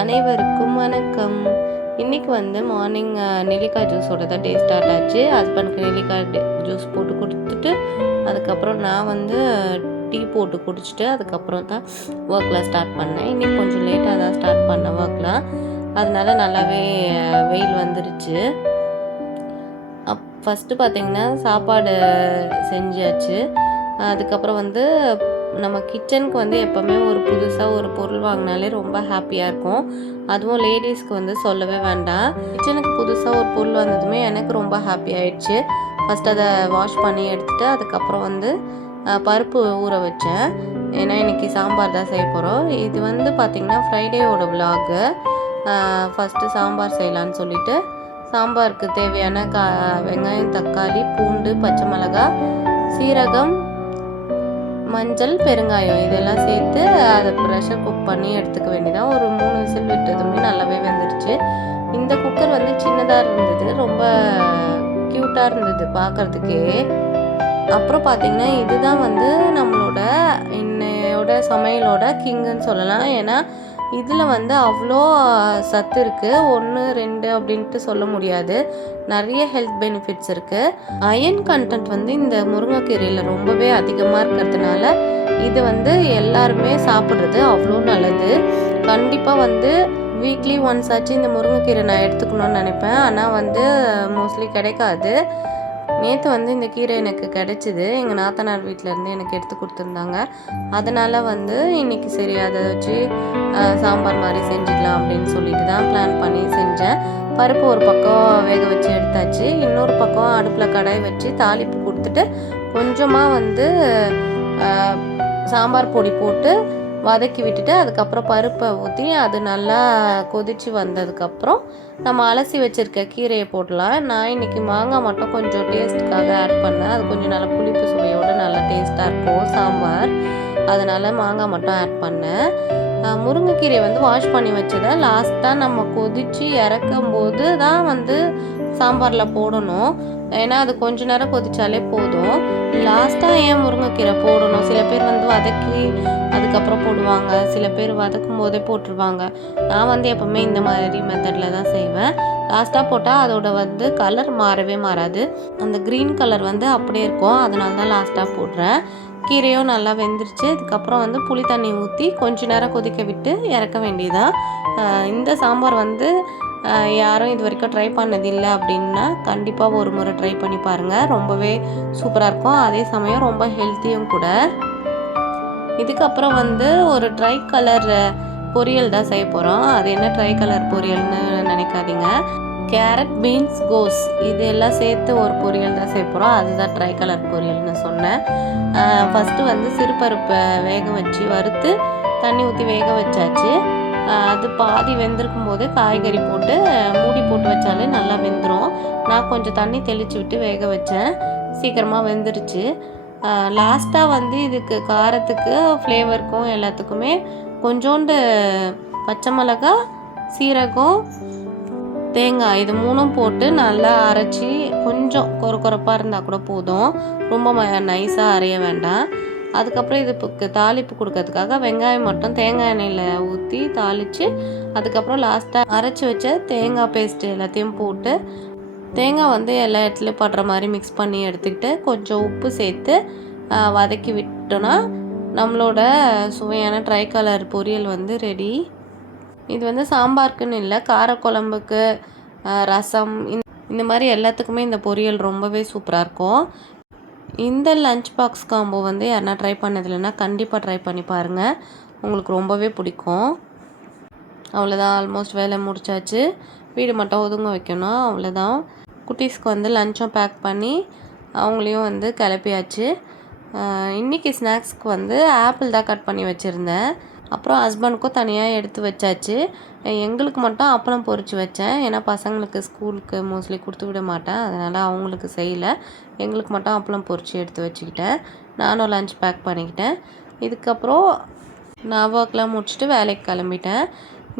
அனைவருக்கும் வணக்கம். இன்னைக்கு மார்னிங் நெல்லிக்காய் ஜூஸோட தான் டே ஸ்டார்ட் ஆச்சு. ஹஸ்பண்டுக்கு நெல்லிக்காய் ஜூஸ் போட்டு கொடுத்துட்டு, அதுக்கப்புறம் நான் டீ போட்டு குடிச்சிட்டு, அதுக்கப்புறம் தான் ஒர்க்லாம் ஸ்டார்ட் பண்ணேன். இன்னைக்கு கொஞ்சம் லேட்டாக தான் ஸ்டார்ட் பண்ணேன் ஒர்க்லாம். அதனால நல்லாவே வெயில் வந்துருச்சு. ஃபஸ்ட்டு பார்த்திங்கன்னா சாப்பாடு செஞ்சாச்சு. அதுக்கப்புறம் நம்ம கிச்சனுக்கு எப்போவுமே ஒரு புதுசாக ஒரு பொருள் வாங்கினாலே ரொம்ப ஹாப்பியாக இருக்கும். அதுவும் லேடிஸ்க்கு சொல்லவே வேண்டாம். கிச்சனுக்கு புதுசாக ஒரு பொருள் வந்ததுமே எனக்கு ரொம்ப ஹாப்பி ஆயிடுச்சு. ஃபஸ்ட் அதை வாஷ் பண்ணி எடுத்துகிட்டு அதுக்கப்புறம் பருப்பு ஊற வச்சேன். ஏன்னா இன்றைக்கி சாம்பார் தான் செய்ய போகிறோம். இது பார்த்திங்கன்னா ஃப்ரைடேயோட விலாகு. ஃபஸ்ட்டு சாம்பார் செய்யலான்னு சொல்லிவிட்டு சாம்பாருக்கு தேவையான வெங்காயம், தக்காளி, பூண்டு, பச்சை மிளகாய், சீரகம், மஞ்சள், பெருங்காயம் இதெல்லாம் சேர்த்து அதை ப்ரெஷர் குக் பண்ணி எடுத்துக்க வேண்டியதான். ஒரு 3 விசில் விட்டதுமே நல்லாவே வெந்துடுச்சு. இந்த குக்கர் சின்னதாக இருந்தது, ரொம்ப க்யூட்டாக இருந்தது பார்க்குறதுக்கே. அப்புறம் பார்த்திங்கன்னா இதுதான் நம்மளோட இன்னையோட சமையலோட கிங்குன்னு சொல்லலாம். ஏன்னா இதில் அவ்வளோ சத்து இருக்குது. 1, 2 அப்படின்ட்டு சொல்ல முடியாது. நிறைய ஹெல்த் பெனிஃபிட்ஸ் இருக்குது. அயன் கண்டென்ட் இந்த முருங்கைக்கீரையில் ரொம்பவே அதிகமாக இருக்கிறதுனால இது எல்லாருமே சாப்பிட்றது அவ்வளோ நல்லது. கண்டிப்பாக வீக்லி ஒன்ஸ் ஆச்சு இந்த முருங்கைக்கீரை நான் எடுத்துக்கணும்னு நினைப்பேன். ஆனால் மோஸ்ட்லி கிடைக்காது. நேற்று இந்த கீரை எனக்கு கிடச்சிது. எங்கள் நாத்தனார் வீட்டிலேருந்து எனக்கு எடுத்து கொடுத்துருந்தாங்க. அதனால் இன்றைக்கி சரி அதை வச்சு சாம்பார் மாதிரி செஞ்சுக்கலாம் அப்படின்னு சொல்லிட்டு தான் பிளான் பண்ணி செஞ்சேன். பருப்பு ஒரு பக்கம் வேக வச்சு எடுத்தாச்சு. இன்னொரு பக்கம் அடுப்பில் கடாய் வச்சு தாளிப்பு கொடுத்துட்டு கொஞ்சமாக சாம்பார் பொடி போட்டு வதக்கி விட்டுட்டு அதுக்கப்புறம் பருப்பை ஊற்றி அது நல்லா கொதித்து வந்ததுக்கப்புறம் நம்ம அலசி வச்சுருக்க கீரையை போடலாம். நான் இன்றைக்கி மாங்காய் மட்டும் கொஞ்சம் டேஸ்ட்டுக்காக ஆட் பண்ணேன். அது கொஞ்சம் நல்லா புளிப்பு சுவையோடு நல்லா டேஸ்ட்டாக இருக்கும் சாம்பார். அதனால் மாங்காய் மட்டும் ஆட் பண்ணேன். முருங்கைக்கீரையை வாஷ் பண்ணி வச்சதை லாஸ்ட்டாக நம்ம கொதித்து இறக்கும்போது தான் சாம்பாரில் போடணும். ஏன்னா அது கொஞ்ச நேரம் கொதிச்சாலே போதும். லாஸ்ட்டாக ஏன் முருங்கைக்கீரை போடணும்? சில பேர் வதக்கி அதுக்கப்புறம் போடுவாங்க, சில பேர் வதக்கும் போதே போட்டுருவாங்க. நான் எப்போவுமே இந்த மாதிரி மெத்தடில் தான் செய்வேன். லாஸ்ட்டாக போட்டால் அதோட கலர் மாறவே மாறாது. அந்த க்ரீன் கலர் அப்படியே இருக்கும். அதனால தான் லாஸ்ட்டாக போடுறேன். கீரையும் நல்லா வெந்துருச்சு. இதுக்கப்புறம் புளி தண்ணி ஊற்றி கொஞ்ச நேரம் கொதிக்க விட்டு இறக்க வேண்டியதான். இந்த சாம்பார் யாரும் இது வரைக்கும் ட்ரை பண்ணதில்லை அப்படின்னா கண்டிப்பாக ஒரு முறை ட்ரை பண்ணி பாருங்கள். ரொம்பவே சூப்பராக இருக்கும். அதே சமயம் ரொம்ப ஹெல்த்தியும் கூட. இதுக்கப்புறம் ஒரு ட்ரை கலர் பொரியல் தான் செய்ய போகிறோம். அது என்ன ட்ரை கலர் பொரியல்னு நினைக்காதீங்க. கேரட், பீன்ஸ், கோஸ் இது எல்லாம் சேர்த்து ஒரு பொரியல் தான் செய்ய போகிறோம். அதுதான் ட்ரை கலர் பொரியல்னு சொன்னேன். ஃபஸ்ட்டு சிறுபருப்பை வேக வச்சு வறுத்து தண்ணி ஊற்றி வேக வச்சாச்சு. அது பாதி வெந்திருக்கும் போது காய்கறி போட்டு மூடி போட்டு வச்சாலே நல்லா வெந்துடும். நான் கொஞ்சம் தண்ணி தெளித்து விட்டு வேக வச்சேன். சீக்கிரமாக வெந்துருச்சு. லாஸ்ட்டாக இதுக்கு காரத்துக்கு ஃப்ளேவருக்கும் எல்லாத்துக்குமே கொஞ்சோண்டு பச்சை மிளகாய், சீரகம், தேங்காய் இது 3ம் போட்டு நல்லா அரைச்சி கொஞ்சம் கொரப்பாக இருந்தால் கூட போதும். ரொம்ப நைஸாக அரைய வேண்டாம். அதுக்கப்புறம் இதுக்கு தாளிப்பு கொடுக்கறதுக்காக வெங்காயம் மட்டும் தேங்காய் எண்ணெயில் ஊற்றி தாளித்து அதுக்கப்புறம் லாஸ்ட்டாக அரைச்சி வச்ச தேங்காய் பேஸ்ட்டு எல்லாத்தையும் போட்டு தேங்காய் எல்லா இடத்துலையும் படுற மாதிரி மிக்ஸ் பண்ணி எடுத்துக்கிட்டு கொஞ்சம் உப்பு சேர்த்து வதக்கி விட்டோன்னா நம்மளோட சுவையான ட்ரை கலர் பொரியல் ரெடி. இது சாம்பாருக்குன்னு இல்லை, காரக்குழம்புக்கு, ரசம் இந்த மாதிரி எல்லாத்துக்குமே இந்த பொரியல் ரொம்பவே சூப்பராக இருக்கும். இந்த லஞ்ச் பாக்ஸ் காம்போ யாருன்னா ட்ரை பண்ணதில்லைன்னா கண்டிப்பாக ட்ரை பண்ணி பாருங்கள். உங்களுக்கு ரொம்பவே பிடிக்கும். அவ்வளோதான், ஆல்மோஸ்ட் வேலை முடிச்சாச்சு. வீடு மட்டும் ஒதுங்க வைக்கணும், அவ்வளோதான். குட்டீஸ்க்கு லஞ்சும் பேக் பண்ணி அவங்களையும் கிளப்பியாச்சு. இன்றைக்கி ஸ்நாக்ஸ்க்கு ஆப்பிள் தான் கட் பண்ணி வச்சுருந்தேன். அப்புறம் ஹஸ்பண்டுக்கும் தனியாக எடுத்து வச்சாச்சு. எங்களுக்கு மட்டும் அப்பளம் பொரித்து வச்சேன். ஏன்னா பசங்களுக்கு ஸ்கூலுக்கு மோஸ்ட்லி கொடுத்து விட மாட்டேன். அதனால் அவங்களுக்கு செய்யலை. எங்களுக்கு மட்டும் அப்பளம் பொரித்து எடுத்து வச்சுக்கிட்டேன். நானும் லஞ்ச் பேக் பண்ணிக்கிட்டேன். இதுக்கப்புறம் நான் ஒர்க்லாம் முடிச்சுட்டு வேலைக்கு கிளம்பிட்டேன்.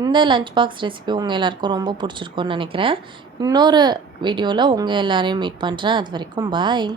இந்த லஞ்ச் பாக்ஸ் ரெசிபி உங்கள் எல்லாருக்கும் ரொம்ப பிடிச்சிருக்கும்னு நினைக்கிறேன். இன்னொரு வீடியோவில் உங்கள் எல்லோரையும் மீட் பண்ணுறேன். அது வரைக்கும் பாய்.